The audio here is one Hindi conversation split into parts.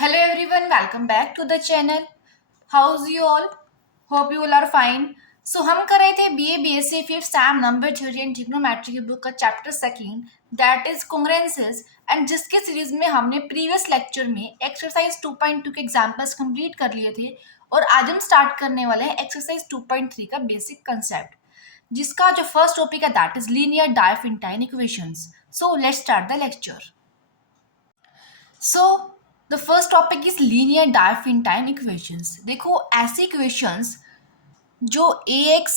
Hello everyone, welcome back to the channel. How's you all? Hope you all are fine. So हम कर रहे थे BA BSc fifth sem number theory and trigonometry की बुक का chapter second that is congruences and जिसके सीरीज में हमने प्रीवियस लेक्चर में एक्सरसाइज 2.2 के एग्जांपल्स कंप्लीट कर लिए थे और आज हम स्टार्ट करने वाले हैं एक्सरसाइज 2.3 का बेसिक कंसेप्ट जिसका जो फर्स्ट टॉपिक है that is linear Diophantine equations. So let's start the lecture. So the first topic is linear Diophantine equations. देखो ऐसी equations जो ax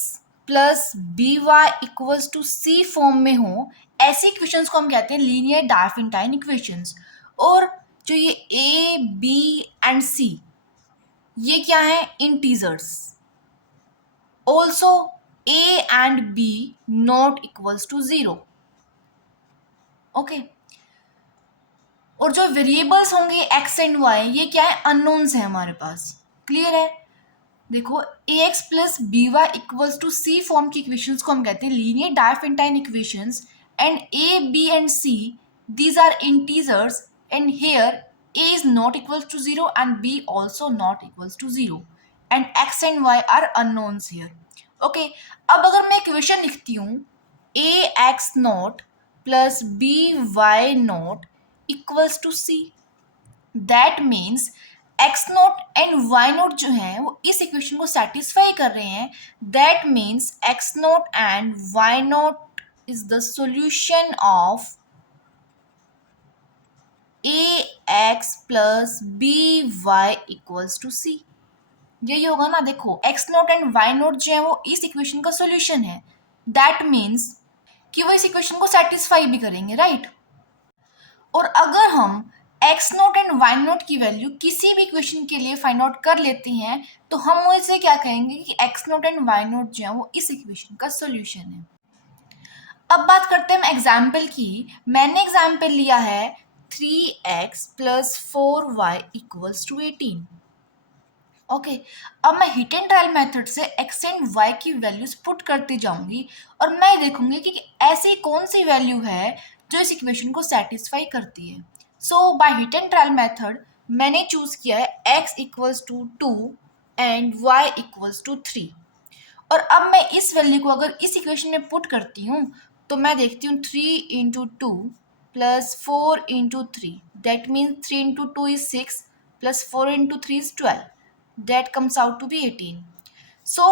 plus b y equals to c form में हो, ऐसी इक्वेशंस को हम कहते हैं लीनियर डायफिनटाइन इक्वेशंस. और जो ये ए बी एंड सी ये क्या है, integers. Also a and b not equals to zero. Okay, और जो वेरिएबल्स होंगे एक्स एंड वाई ये क्या है, अननोन्स है हमारे पास. क्लियर है. देखो a x plus b y equals to c form की इक्वेशंस को हम कहते हैं linear Diophantine equations. And a b and c these are integers and here a is not equals to 0 and b also not equals to 0 and x and y are unknowns here. Okay, अब अगर मैं इक्वेशन लिखती हूँ a x naught plus b y naught equals to c, that means x naught and y naught जो है वो इस इक्वेशन को सेटिस्फाई कर रहे हैं. That means x naught and y naught is the solution of a x plus b y equals to c. यही होगा ना. देखो x naught and y naught जो है वो इस इक्वेशन का सॉल्यूशन है. दैट मीन्स कि वो इस इक्वेशन को सेटिस्फाई भी करेंगे, राइट. और अगर हम x naught and y naught की वैल्यू किसी भी इक्वेशन के लिए फाइंड आउट कर लेते हैं तो हम इसे क्या कहेंगे कि x naught and y naught जो है वो इस इक्वेशन का सॉल्यूशन है. अब बात करते हैं हम एग्जाम्पल की. मैंने एग्जाम्पल लिया है 3x plus 4y equals to 18. Okay, अब मैं हिट एंड ट्रायल मेथड से एक्स एंड वाई की वैल्यूज पुट करती जाऊंगी और मैं देखूंगी कि ऐसी कौन सी वैल्यू है जो इस इक्वेशन को सेटिस्फाई करती है. So by hit and trial method मैंने चूज किया है x equals to 2 and y equals to 3. और अब मैं इस वैल्यू को अगर इस इक्वेशन में पुट करती हूँ तो मैं देखती हूँ 3 into two plus 4 into three, that means 3 into two is 6 plus 4 into three is 12. That comes out to be 18. So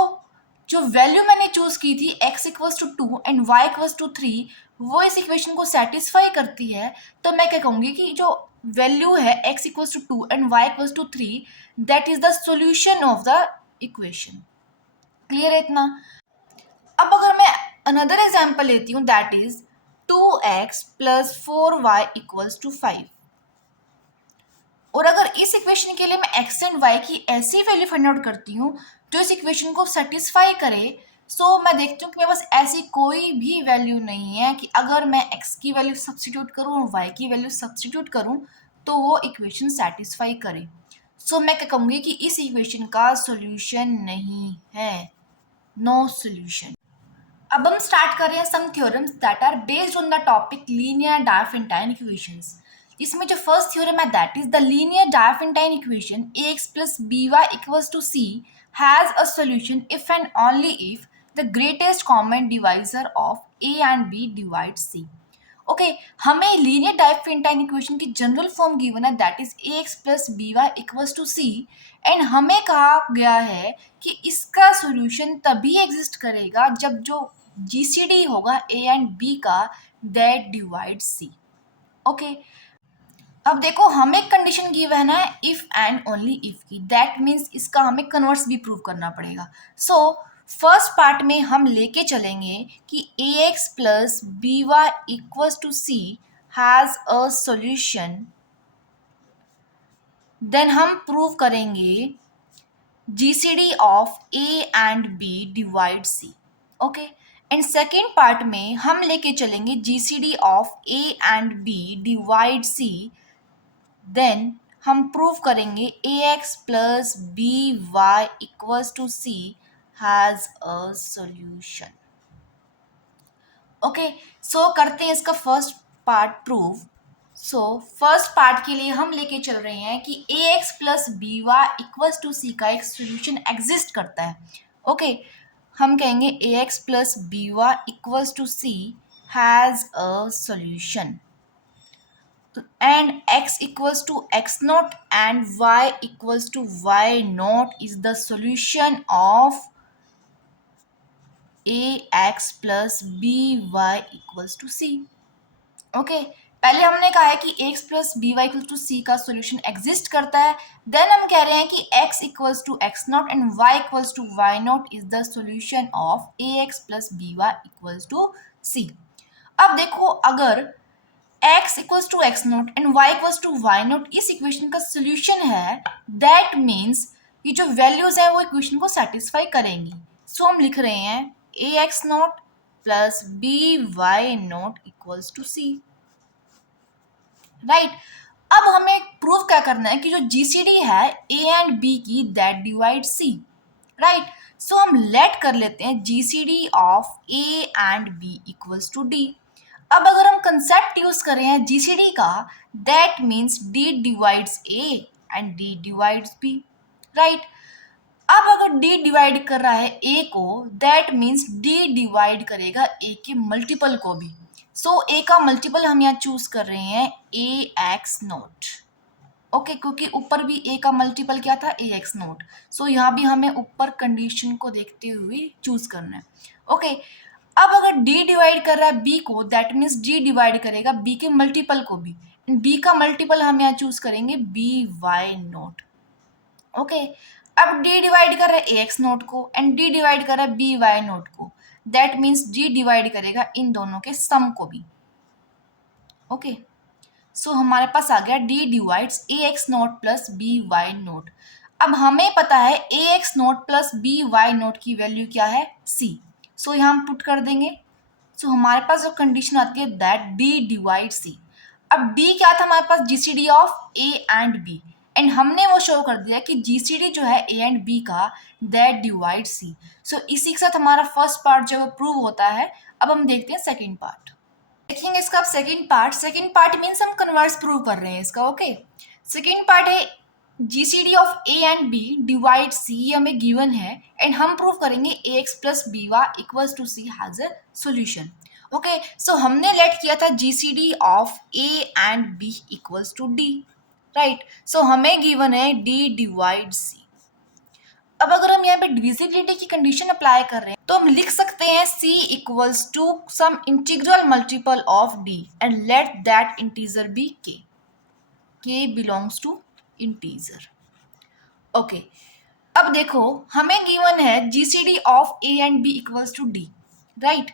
जो वैल्यू मैंने चूज की थी x equals to 2 and y equals to 3 वो इस इक्वेशन को सेटिस्फाई करती है. तो मैं क्या कहूँगी कि जो वैल्यू है x equals to 2 and y equals to 3 that is the solution of the equation. Clear है इतना. अब अगर मैं अनदर एग्जाम्पल लेती हूँ that is 2x plus 4y equals to 5. और अगर इस इक्वेशन के लिए मैं एक्स एंड वाई की ऐसी वैल्यू फाइंड आउट करती हूँ जो इस इक्वेशन को सेटिस्फाई करे. सो मैं देखती हूँ कि मेरे पास ऐसी कोई भी वैल्यू नहीं है कि अगर मैं एक्स की वैल्यू सब्सटीट्यूट करूँ और वाई की वैल्यू सब्सटीट्यूट करूँ तो वो इक्वेशन सेटिस्फाई करे. सो मैं क्या कहूँगी कि इस इक्वेशन का सोल्यूशन नहीं है, नो सोल्यूशन. अब हम स्टार्ट कर रहे हैं some theorems that are based on the topic linear Diophantine equations. इसमें जो फर्स्ट थ्योरम है that is the linear Diophantine equation ax plus b y equals to c has a solution if and only if the greatest common divisor of a and b divide c. Okay, हमें लीनियर डायफिनटाइन इक्वेशन की जनरल फॉर्म गिवन है that is ax plus b y equals to c and हमें कहा गया है कि इसका सॉल्यूशन तभी एग्जिस्ट करेगा जब जो जीसीडी होगा a एंड b का दैट डिवाइड c. ओके, अब देखो हमें कंडीशन गिवन है इफ एंड ओनली इफ की. दैट मीन्स इसका हमें कन्वर्स भी प्रूव करना पड़ेगा. सो फर्स्ट पार्ट में हम लेके चलेंगे कि a x plus b y equals to c has a solution. Then हम प्रूव करेंगे GCD of a and b divide c. Okay, and second part में हम लेके चलेंगे GCD of a and b divide c. Then हम प्रूव करेंगे a x plus b y equals to c has a solution. Okay, so करते हैं इसका first part prove. So first part के लिए हम लेके चल रहे हैं कि a x plus b y equals to c का एक सोल्यूशन एग्जिस्ट करता है. ओके, हम कहेंगे a x plus b y equals to c has a solution and x equals to x naught and y equals to y naught is the solution of ax plus by equals to c. Okay, पहले हमने कहा है कि x plus b y equal to c का सोल्यूशन एग्जिस्ट करता है. देन हम कह रहे हैं कि x equals to x naught and y equals to y naught is the solution of a x plus b y equals to c. अब देखो, अगर x equals to x naught and y equals to y naught इस इक्वेशन का सोल्यूशन है, दैट मीन्स ये जो वैल्यूज हैं वो इक्वेशन को सेटिस्फाई करेंगी. सो हम लिख रहे हैं a x not plus b y not equals to c. Right, अब हमें प्रूव क्या करना है कि जो जीसीडी है ए एंड बी की that divide c. Right, so हम लेट कर लेते हैं GCD of a and b equals to d. अब अगर हम कंसेप्ट यूज कर रहे हैं जीसीडी का, that means d divides a and d divides b. Right, अब अगर डी डिवाइड कर रहा है ए को, दैट मीन्स डी डिवाइड करेगा ए के मल्टीपल को भी. सो ए का मल्टीपल हम यहाँ चूज कर रहे हैं ए एक्स नोट. ओके, क्योंकि ऊपर भी ए का मल्टीपल क्या था, ए एक्स नोट. सो यहाँ भी हमें ऊपर कंडीशन को देखते हुए चूज करना है. ओके, अब अगर d डिवाइड कर रहा है b को, दैट मीन्स d डिवाइड करेगा b के मल्टीपल को भी. b का मल्टीपल हम यहाँ चूज करेंगे बी वाई नोट. ओके, अब d डिवाइड कर रहा है ए एक्स नोट को एंड d डिवाइड कर रहा है बी वाई नोट को, दैट मीन्स d डिवाइड करेगा इन दोनों के सम को भी. ओके, सो हमारे पास आ गया d divides a x naught plus b y naught. अब हमें पता है a x naught plus b y naught की वैल्यू क्या है, c. सो यहाँ हम पुट कर देंगे. सो हमारे पास जो कंडीशन आती है दैट डी डिवाइड सी. अब डी क्या था हमारे पास, GCD of a and b, and हमने वो शो कर दिया कि जीसीडी जो है ए एंड बी का दैट डिवाइड सी. सो इसी के साथ हमारा फर्स्ट पार्ट जो है प्रूव होता है. अब हम देखते हैं सेकेंड पार्ट. देखेंगे इसका अब सेकेंड पार्ट मीन्स हम कन्वर्स प्रूव कर रहे हैं इसका. ओके, सेकेंड पार्ट है GCD of a and b divide c हमें गिवन है एंड हम प्रूव करेंगे a x plus b y equals to c has a solution. Okay, so हमने लेट किया था GCD of a and b equals to d. Right, so हमें गिवन है डी डिवाइड सी. अब अगर हम यहाँ पे डिविजिबिलिटी की कंडीशन अप्लाई कर रहे हैं तो हम लिख सकते हैं c equals to some integral multiple of d and let that integer be k belongs to integer. Okay, अब देखो हमें गिवन है GCD of a and b equals to d. Right,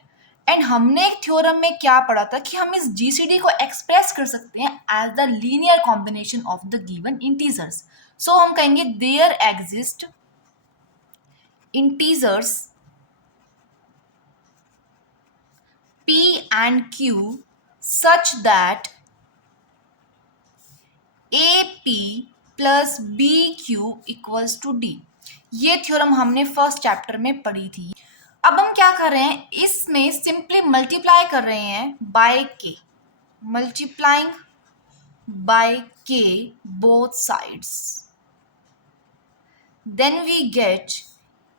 and हमने एक थ्योरम में क्या पढ़ा था कि हम इस जीसीडी को एक्सप्रेस कर सकते हैं as the linear combination of the given integers. So हम कहेंगे there exist integers p and q such that ap plus bq equals to d. ये थ्योरम हमने फर्स्ट चैप्टर में पढ़ी थी. अब हम क्या कर रहे हैं, इसमें सिंपली मल्टीप्लाई कर रहे हैं by k, multiplying by k both sides. Then we get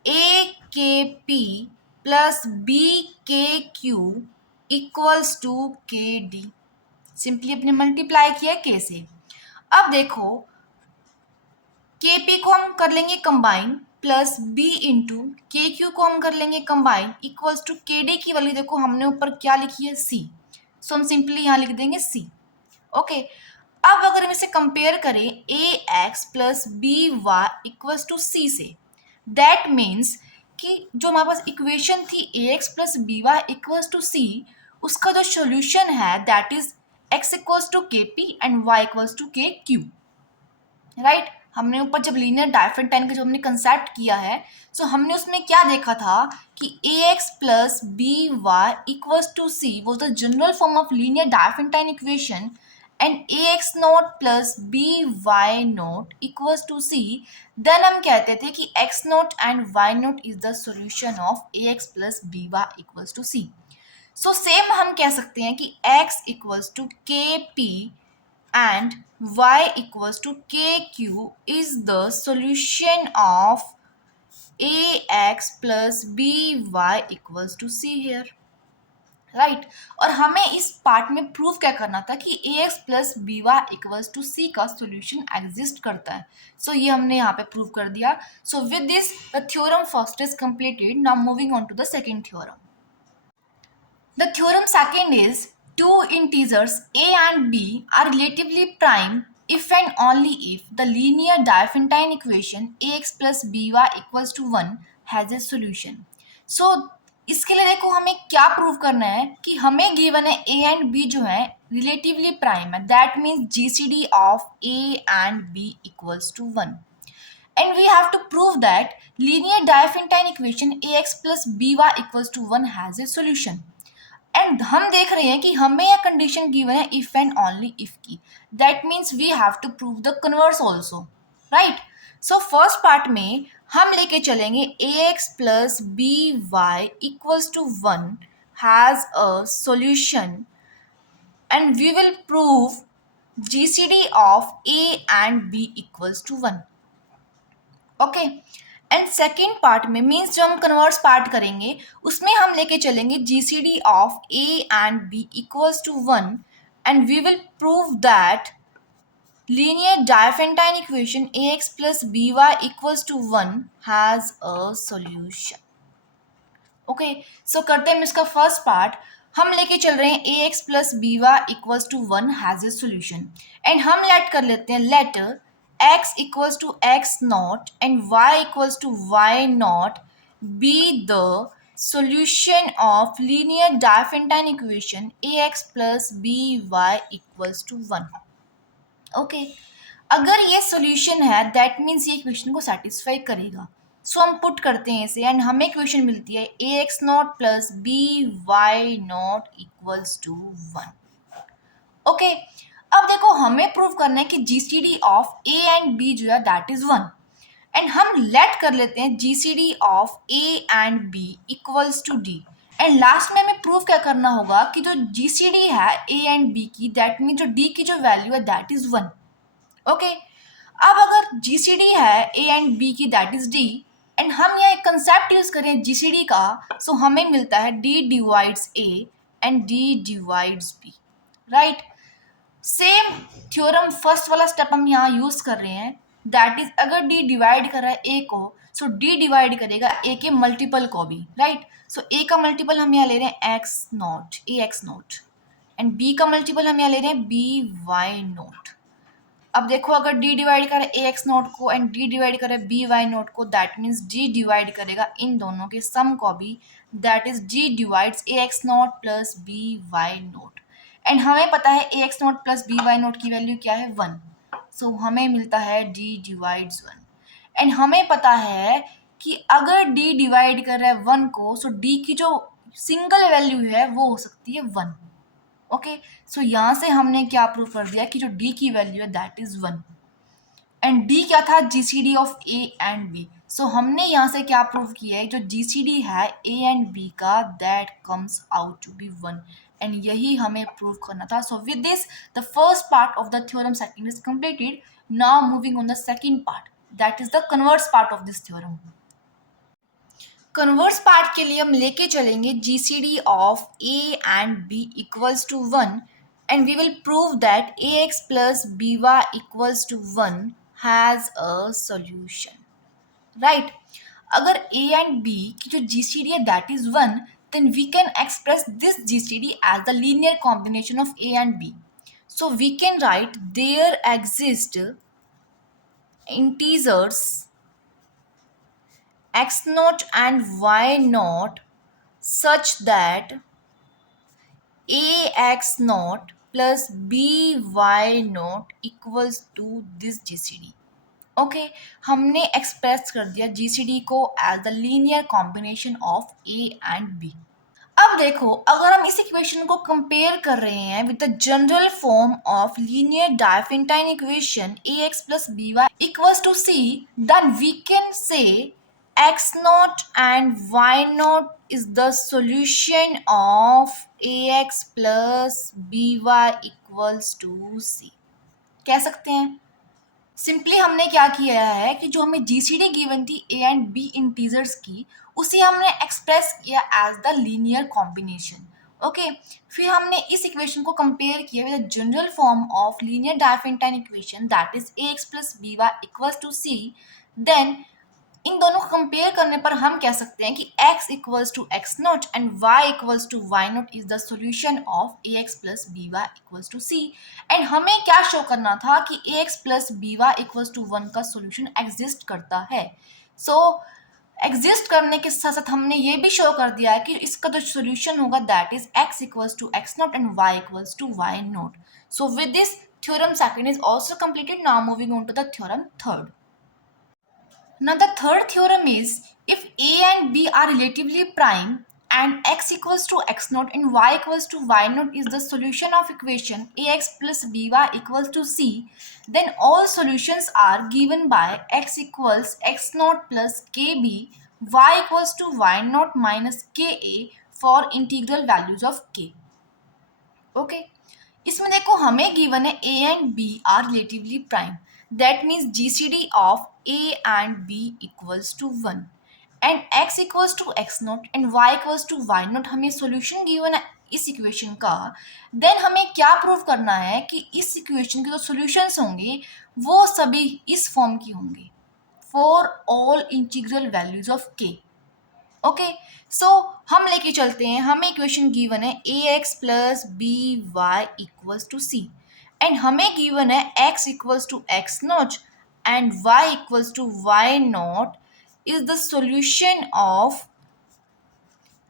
a k p plus b k q equals to k d. Simply अपने मल्टीप्लाई किया के से. अब देखो के पी को हम कर लेंगे कंबाइन प्लस बी इंटू के क्यू को हम कर लेंगे combine equals to k D की वैल्यू देखो हमने ऊपर क्या लिखी है सी. सो हम सिंपली यहाँ लिख देंगे सी. ओके, अब अगर हम इसे कंपेयर करें a x plus b y equals to c से, दैट मीन्स कि जो हमारे पास इक्वेशन थी a x plus b y equals to c, उसका जो सोल्यूशन है that is x equals to k p and y equals to k q. Right, हमने ऊपर जब लीनियर डायफेंटाइन का जो हमने कंसेप्ट किया है, सो हमने उसमें क्या देखा था कि a x plus b y equals to c was the general form of linear Diophantine equation and ax naught plus by naught equals to c. then हम कहते थे कि x naught and y naught is the solution of ax plus by equals to c. so same हम कह सकते हैं कि x equals to kp and y equals to kq is the solution of ax plus by equals to c here. Right और हमें इस पार्ट में प्रूव क्या करना था कि a x plus b y equals to c का सोल्यूशन एग्जिस्ट करता है. सो ये हमने यहाँ पे प्रूव कर दिया. So with this the theorem first is completed. Now moving on to the second theorem. The theorem second is two integers a and b are relatively prime if and only if the linear Diophantine equation ax plus by equals to 1 has a solution. So इसके लिए देखो हमें क्या प्रूव करना है कि हमें गिवन है a एंड b जो है रिलेटिवली प्राइम है. That means GCD of a and b equals to 1. And we have to prove that linear Diophantine equation ax plus by equals to 1 has a solution. And हम देख रहे हैं कि हमें यह कंडीशन गिवन है इफ एंड ओनली इफ की. That means we have to prove the converse also. Right. So first part में हम लेके चलेंगे a x plus b y equals to 1 has a solution and we will prove GCD of a and b equals to 1. Okay. And second part में मीन्स जो हम कन्वर्स पार्ट करेंगे उसमें हम लेके चलेंगे GCD of a and b equals to 1 and we will prove that linear Diophantine equation a x plus b y equals to 1 has a solution. Okay. So करते हैं इसका फर्स्ट पार्ट. हम लेके चल रहे हैं a x plus b y equals to 1 has a solution and हम लेट कर लेते हैं later x equals to x naught and y equals to y naught be the solution of linear Diophantine equation ax plus by equals to 1. Okay. अगर ये सोल्यूशन है दैट मीन्स ये इक्वेशन को सेटिस्फाई करेगा. सो हम पुट करते हैं इसे एंड हमें इक्वेशन मिलती है a x not plus b y not equals to 1. Okay. अब देखो हमें प्रूव करना है कि GCD of a and b जो है दैट इज 1 एंड हम लेट कर लेते हैं GCD of a and b equals to d. And last में हमें प्रूव क्या करना होगा कि जो जीसीडी है ए एंड बी की दैट मीन जो डी की जो वैल्यू है दैट इज 1. ओके. अब अगर जीसीडी है ए एंड बी की दैट इज डी एंड हम यहाँ एक कंसेप्ट यूज करें जीसीडी का सो हमें मिलता है d divides a and d divides b. Right. Same theorem first वाला स्टेप हम यहाँ यूज कर रहे हैं. दैट इज अगर डी डिवाइड कर रहा है ए को सो डी डिवाइड करेगा ए के मल्टीपल को भी. राइट. सो ए का मल्टीपल हम यहाँ ले रहे हैं x naught a x naught and b का मल्टीपल हम यहाँ ले रहे हैं बी वाई नॉट. अब देखो अगर डी डिवाइड करे ए एक्स नॉट को एंड डी डिवाइड करे बी वाई नॉट को दैट मीन्स डी डिवाइड करेगा इन दोनों के सम को भी. That is d divides a x not plus b y naught and हमें पता है a x not plus b y naught की वैल्यू क्या है 1. सो हमें मिलता है डी डिवाइड्स 1 एंड हमें पता है कि अगर डी डिवाइड कर रहा है 1 को सो डी की जो सिंगल वैल्यू है वो हो सकती है 1. ओके. सो यहाँ से हमने क्या प्रूव कर दिया कि जो डी की वैल्यू है दैट इज 1 एंड डी क्या था GCD of a and b. So हमने यहाँ से क्या प्रूव किया है जो जीसीडी है ए एंड बी का that comes out to be 1 and यही हमें प्रूव करना था. So with this the first part of the theorem second is completed. Now moving on the second part that is the converse part of this theorem. Converse part के लिए हम लेके चलेंगे GCD of a and b equals to 1 and we will prove that a x plus b y equals to 1 has a solution. Right. अगर ए एंड बी की जो जीसीडी है that is 1 then we can express this GCD as the linear combination of A and B. So we can write there exist integers x naught and y naught such that ax naught plus by naught equals to this GCD. ओके. हमने एक्सप्रेस कर दिया जीसीडी को as the linear combination of a and b. अब देखो अगर हम इस इक्वेशन को कंपेयर कर रहे हैं with the general form of linear Diophantine equation a x plus b y equals to c then we can say x naught and y naught is the solution of a x plus b y equals to c. कह सकते हैं। सिंपली हमने क्या किया है कि जो हमें जीसीडी गिवन थी ए एंड बी इंटीजर्स की, उसे हमने एक्सप्रेस किया as the linear combination. Okay, फिर हमने इस इक्वेशन को कंपेयर किया with the general form of linear Diophantine equation that is a x plus b y equals to c. Then इन दोनों को कंपेयर करने पर हम कह सकते हैं कि x equals to x naught and y equals to y naught is the solution of a x plus b y equals to c. And हमें क्या शो करना था कि a x plus b y equals to 1 का सोल्यूशन एग्जिस्ट करता है। सो एग्जिस्ट करने के साथ साथ हमने ये भी शो कर दिया है कि इसका जो सोल्यूशन होगा that is x equals to x naught and y equals to y naught. So with this theorem second is also completed. Now moving on to the theorem third. Now the third theorem is if A and B are relatively prime and x equals to x naught and y equals to y naught is the solution of equation ax plus by equals to c, then all solutions are given by x equals x naught plus kb, y equals to y naught minus ka for integral values of k. Okay. इसमें देखो हमें गिवन है a and b are relatively prime, that means GCD of a and b equals to 1 and x equals to x naught and y equals to y naught हमें सॉल्यूशन गिवन है इस इक्वेशन का। देन हमें क्या प्रूव करना है कि इस इक्वेशन के जो सॉल्यूशंस होंगे वो सभी इस फॉर्म की होंगे for all integral values of k। Okay, so हम लेके चलते हैं, हमें इक्वेशन गिवन है a x plus b y equals to c and हमें गिवन है x equals to x naught and y equals to y naught is the solution of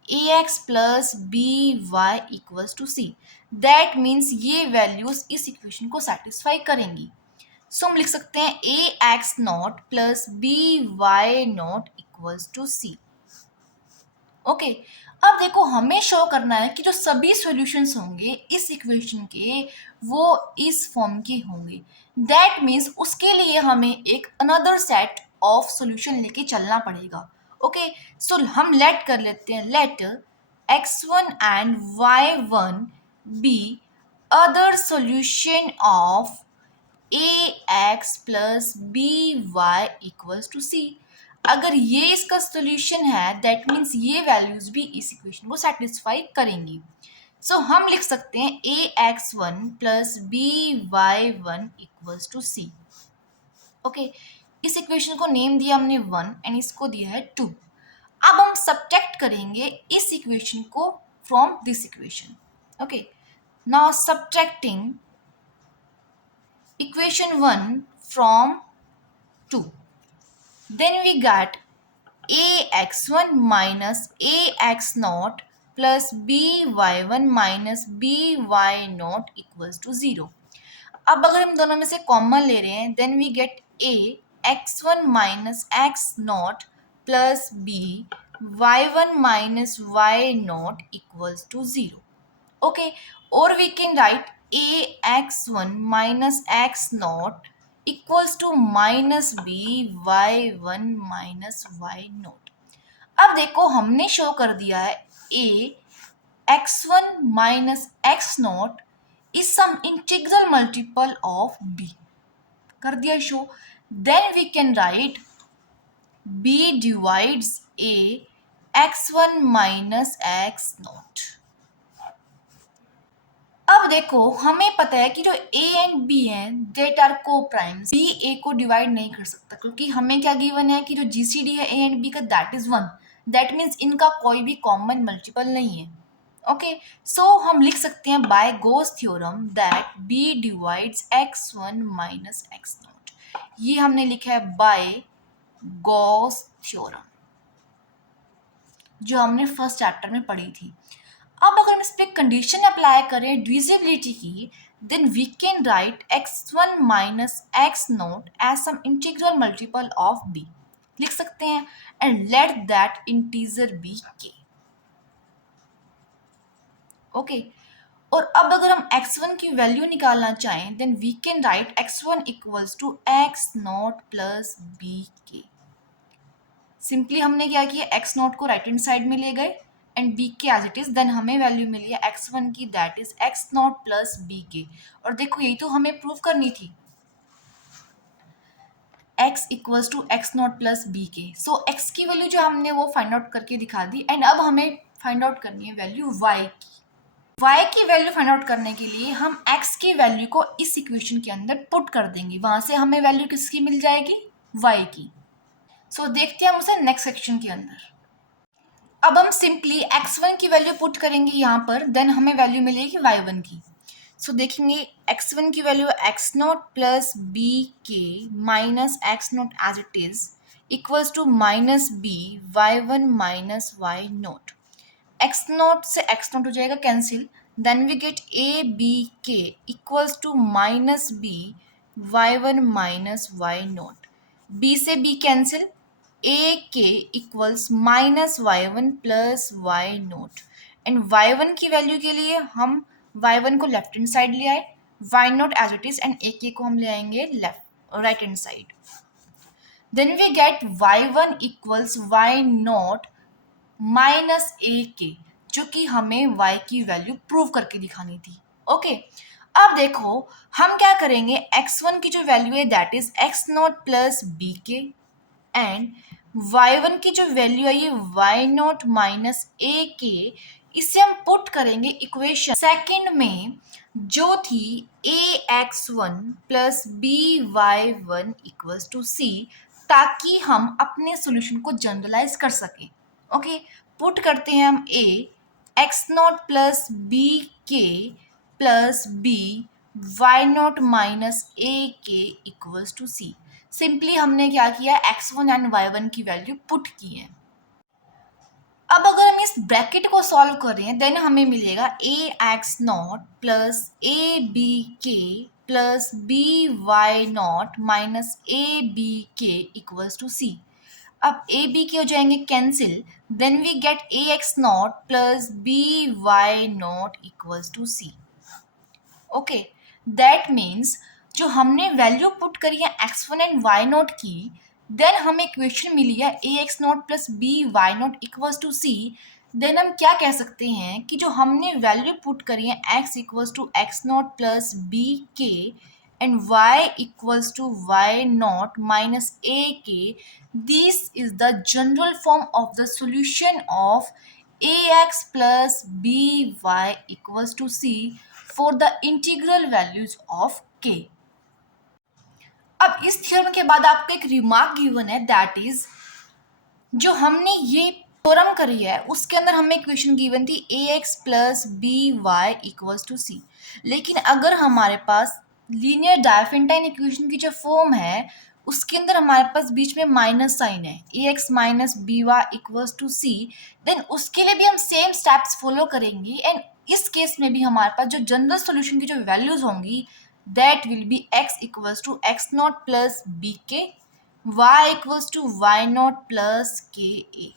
a x plus b y equals to c. That means ये वैल्यूज इस इक्वेशन को सेटिस्फाई करेंगी। सो हम लिख सकते हैं a x not plus b y not equals to c. Okay, अब देखो हमें शो करना है कि जो सभी सॉल्यूशंस होंगे इस इक्वेशन के वो इस फॉर्म के होंगे। दैट मीन्स उसके लिए हमें एक अनदर सेट ऑफ सॉल्यूशन लेके चलना पड़ेगा। ओके, सो हम लेट कर लेते हैं, let x1 and y1 be other solution of a x plus b y equals to c. अगर ये इसका सोल्यूशन है दैट मीन्स ये वैल्यूज भी इस इक्वेशन को सेटिस्फाई करेंगी। सो हम लिख सकते हैं a x one plus b y one equals to c. Okay, इस इक्वेशन को नेम दिया हमने 1 एंड इसको दिया है 2। अब हम सब्ट्रैक्ट करेंगे इस इक्वेशन को from this equation. Okay, now subtracting equation 1 from 2, then we get ax1 minus ax naught plus by1 minus by naught equals to 0। अब अगर हम दोनों में से कॉमन ले रहे हैं then we get a x1 minus x naught plus b y1 minus y naught equals to 0। Okay, or we can write a x1 minus x naught equals to minus b y1 minus y naught। अब देखो हमने शो कर दिया है a x1 minus x naught is some integral multiple of b, कर दिया show. then we can write b divides a x1 minus x naught। अब देखो हमें पता है कि जो ए एंड बी हैं देट आर को प्राइम्स, बी ए को डिवाइड नहीं कर सकता क्योंकि हमें क्या गिवन है कि जो जीसीडी है ए एंड बी का दैट इज 1। दैट मीन्स इनका कोई भी कॉमन मल्टीपल नहीं है। ओके, सो हम लिख सकते हैं by Gauss theorem that b divides x1 minus x naught. ये हमने लिखा है बाय गॉस थ्योरम जो हमने फर्स्ट चैप्टर में पढ़ी थी। अब अगर हम इस पर कंडीशन अप्लाई करें डिविजिबिलिटी की then we can write x1 minus x naught as some integral multiple of b, लिख सकते हैं and let that integer be k। Okay, और अब अगर हम x1 की वैल्यू निकालना चाहें then we can write x1 equals to x naught plus b k. Simply हमने क्या किया x नोट को राइट हैंड साइड में ले गए एंड बी के एज इट इज, देन हमें वैल्यू मिली है x1 की that is x naught plus b k. और देखो यही तो हमें प्रूव करनी थी। x equals to x not plus b k. So x की वैल्यू जो हमने वो फाइंड आउट करके दिखा दी, एंड अब हमें फाइंड आउट करनी है वैल्यू y की। y की वैल्यू फाइंड आउट करने के लिए हम x की वैल्यू को इस इक्वेशन के अंदर पुट कर देंगे, वहां से हमें वैल्यू किसकी मिल जाएगी, y की। सो देखते हैं हम उसे नेक्स्ट सेक्शन के अंदर। अब हम सिंपली x1 की वैल्यू पुट करेंगे यहाँ पर, देन हमें वैल्यू मिलेगी y1 की। सो देखेंगे x1 की value x naught plus b k minus x naught as it is equals to minus b y1 minus y naught. X naught से एक्स नॉट हो जाएगा cancel, then we get a b k equals to minus b y1 minus y naught. B से b cancel, a k equals minus y1 plus y naught. And y1 की वैल्यू के लिए हम y1 को लेफ्ट हैंड साइड ले आए, y not as it is, and a k को हम ले आएंगे left right hand side. Then we get y1 equals y not minus a k, जो कि हमें y की वैल्यू प्रूव करके दिखानी थी। ओके अब देखो हम क्या करेंगे, x1 की जो वैल्यू है that is x not plus b k, and y1 की जो वैल्यू है ये y नॉट माइनस ए के, इसे हम पुट करेंगे इक्वेशन सेकंड में जो थी ax1 plus by1 equals to c, ताकि हम अपने सॉल्यूशन को जनरलाइज कर सके। ओके पुट करते हैं हम a x not plus b k plus b y not minus a k equals to C. Simply हमने क्या किया, x1 एंड y1 की वैल्यू पुट की है। अब अगर हम इस ब्रैकेट को सॉल्व करें देन हमें मिलेगा a x not plus a b k plus b y not minus a b k equals to c. अब ए बी के हो जाएंगे cancel, then we get a x not plus b y not equals to c. Okay that means जो हमने वैल्यू पुट करी है x1 एंड y नॉट की, देन हमें इक्वेशन मिली है a x not plus b y not equals to c. Then हम क्या कह सकते हैं कि जो हमने वैल्यू पुट करी है x equals to x not plus b k and y equals to y not minus a k, this is the general form of the solution of ax plus by equals to c for the integral values of k। अब इस थ्योरम के बाद आपको एक रिमार्क गिवन है, दैट इज जो हमने ये थ्योरम करी है उसके अंदर हमें इक्वेशन गिवन थी ax plus by equals to c, लेकिन अगर हमारे पास लीनियर डायफिनेटाइन इक्वेशन की जो फॉर्म है उसके अंदर हमारे पास बीच में माइनस साइन है ax minus by equals to c, then उसके लिए भी हम सेम स्टेप्स फॉलो करेंगे, एंड इस केस में भी हमारे पास जो जनरल सॉल्यूशन की जो वैल्यूज होंगी that will be x equals to x not plus b k, y equals to y naught plus k a.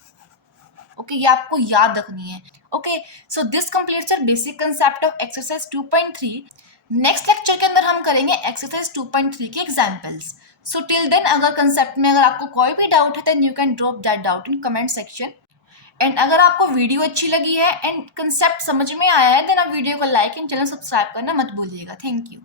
Okay ये आपको याद रखनी है। Okay so this completes our basic concept of exercise 2.3। Next lecture के अंदर हम करेंगे एक्सरसाइज 2.3 के एग्जाम्पल्स। सो टिल देन अगर कंसेप्ट में अगर आपको कोई भी डाउट है then you can drop that doubt in comment section. And अगर आपको वीडियो अच्छी लगी है एंड कंसेप्ट समझ में आया है देन आप वीडियो को लाइक एंड चैनल सब्सक्राइब करना मत भूलिएगा। Thank you.